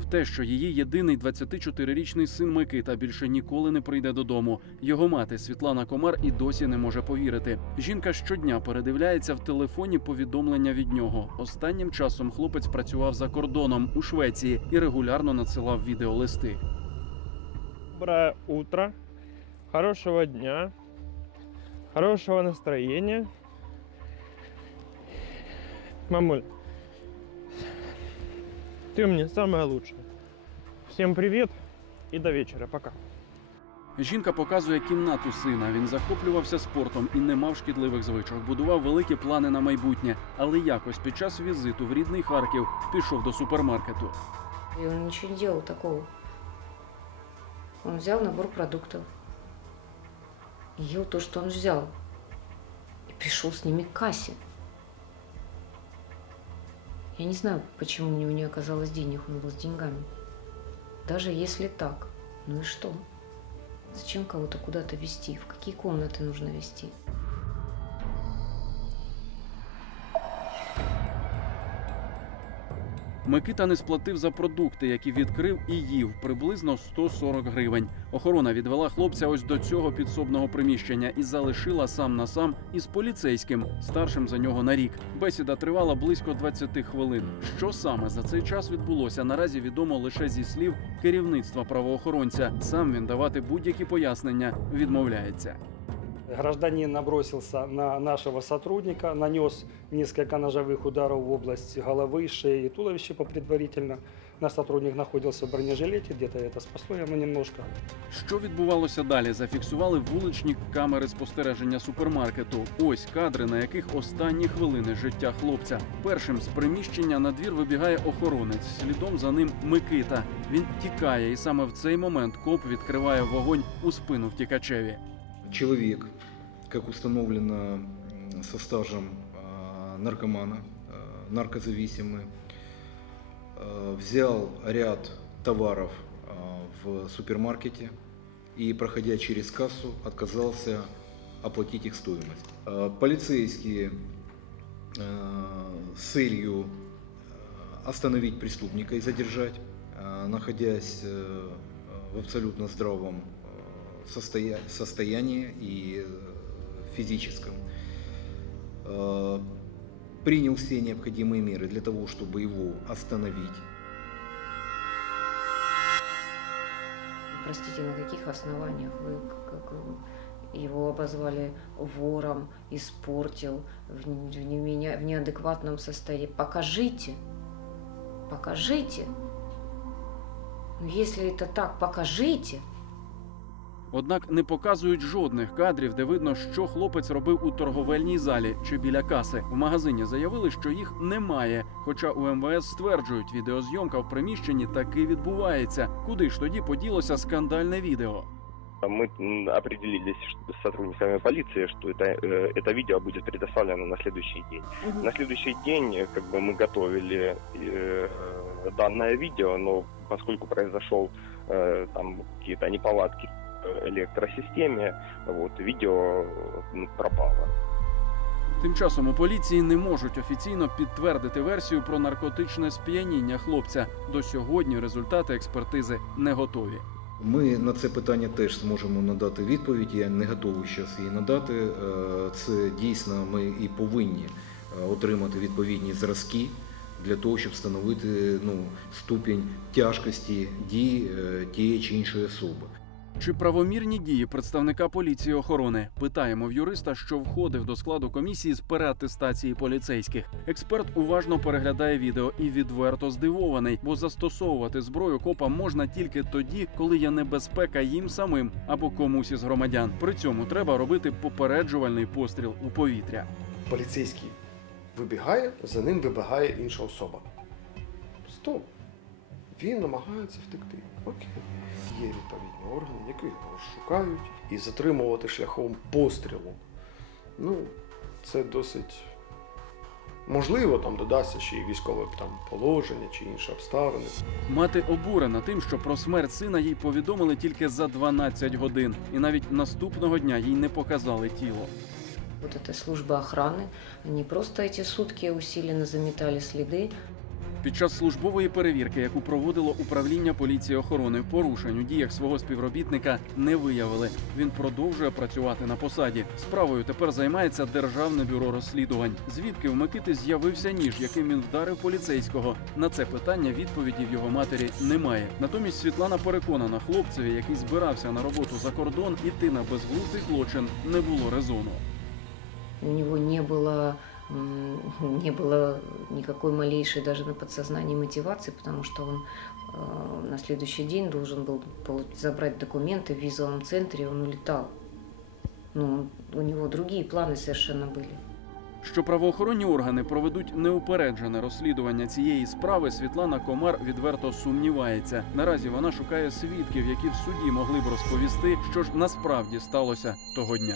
В те, що її єдиний 24-річний син Микита більше ніколи не прийде додому. Його мати Світлана Комар і досі не може повірити. Жінка щодня передивляється в телефоні повідомлення від нього. Останнім часом хлопець працював за кордоном у Швеції і регулярно надсилав відеолисти. Доброе утро, хорошего дня, хорошего настроения. Мамуль, ты у меня самая лучшая. Всем привет и до вечера. Пока. Жінка показує кімнату сина. Він захоплювався спортом і не мав шкідливих звичок. Будував великі плани на майбутнє, але якось під час візиту в рідний Харків пішов до супермаркету. И он ничего не делал такого. Он взял набор продуктов. И ел то, что он взял. И пришел с ними к кассе. Я не знаю, почему у него не оказалось денег, он был с деньгами. Даже если так, ну и что? Зачем кого-то куда-то вести? В какие комнаты нужно вести? Микита не сплатив за продукти, які відкрив і їв приблизно 140 гривень. Охорона відвела хлопця ось до цього підсобного приміщення і залишила сам на сам із поліцейським, старшим за нього на рік. Бесіда тривала близько 20 хвилин. Що саме за цей час відбулося, наразі відомо лише зі слів керівництва правоохоронця. Сам він давати будь-які пояснення відмовляється. Гражданин набросился на нашего сотрудника, нанес несколько ножевых ударов в область головы, шеи и туловища по предварительно. Наш сотрудник находился в бронежилете, где-то это спасло ему немножко. Що відбувалося далі? Зафіксували вуличні камери спостереження супермаркету. Ось кадри, на яких останні хвилини життя хлопця. Першим з приміщення на двір вибігає охоронець. Слідом за ним Микита. Він тікає, і саме в цей момент коп відкриває вогонь у спину втікачеві. Человек, как установлено со стажем а, наркомана, а, наркозависимый, а, взял ряд товаров в супермаркете и, проходя через кассу, отказался оплатить их стоимость. Полицейские с целью остановить преступника и задержать, находясь э, в абсолютно здравом состоя- состоянии и э, физическом, э, принял все необходимые меры для того, чтобы его остановить. Простите, на каких основаниях вы как, его обозвали вором, испортил в, неменя- в неадекватном состоянии? Покажите, покажите. Ну, если это так, покажите. Однак не показують жодних кадрів, де видно, що хлопець робив у торговельній залі чи біля каси. В магазині заявили, що їх немає. Хоча у МВС стверджують, відеозйомка в приміщенні таки відбувається. Куди ж тоді поділося скандальне відео? Мы м, определились что- с сотрудниками полиции, что это, э, это видео будет предоставлено на следующий день. На следующий день э, как бы, мы готовили э, данное видео, но поскольку произошел э, там какие-то неполадки в электросистеме, вот, видео э, ну, пропало. Тим часом у поліції не можуть офіційно підтвердити версію про наркотичне сп'яніння хлопця. До сьогодні результати експертизи не готові. Ми на це питання теж зможемо надати відповідь. Я не готовий зараз її надати. Е, Це дійсно ми і повинні е, отримати відповідні зразки для того, щоб встановити ну, ступінь тяжкості дій е, тієї чи іншої особи. Чи правомірні дії представника поліції охорони? Питаємо в юриста, що входив до складу комісії з переатестації поліцейських. Експерт уважно переглядає відео і відверто здивований, бо застосовувати зброю копам можна тільки тоді, коли є небезпека їм самим або комусь із громадян. При цьому треба робити попереджувальний постріл у повітря. поліцейський вибігає, за ним вибігає інша особа. Стоп! Він намагається втекти. Окей. Є відповідні органи, які його шукають і затримувати шляхом пострілу. Ну, це досить можливо, там додасться ще й військове там положення чи інші обставини. Мати обурена тим, що про смерть сина їй повідомили тільки за 12 годин, і навіть наступного дня їй не показали тіло. Вот эта служба охраны, они просто эти сутки усиленно заметали следы. Під час службової перевірки, яку проводило управління поліції охорони, порушень у діях свого співробітника не виявили. Він продовжує працювати на посаді. Справою тепер займається державне бюро розслідувань. Звідки в Микити з'явився ніж, яким він вдарив поліцейського? На це питання відповіді в його матері немає. Натомість Світлана переконана, хлопцеві, який збирався на роботу за кордон, іти на безглуздий злочин не було резону. У него не было, м, не было никакой малейшей даже на подсознании мотивации, потому что он э, на следующий день должен был полу- забрать документы в визовом центре, и он улетал. Ну, у него другие планы совершенно были. Що правоохоронні органи проведуть неупереджене розслідування цієї справи, Світлана Комар відверто сумнівається. Наразі вона шукає свідків, які в суді могли б розповісти, що ж насправді сталося того дня.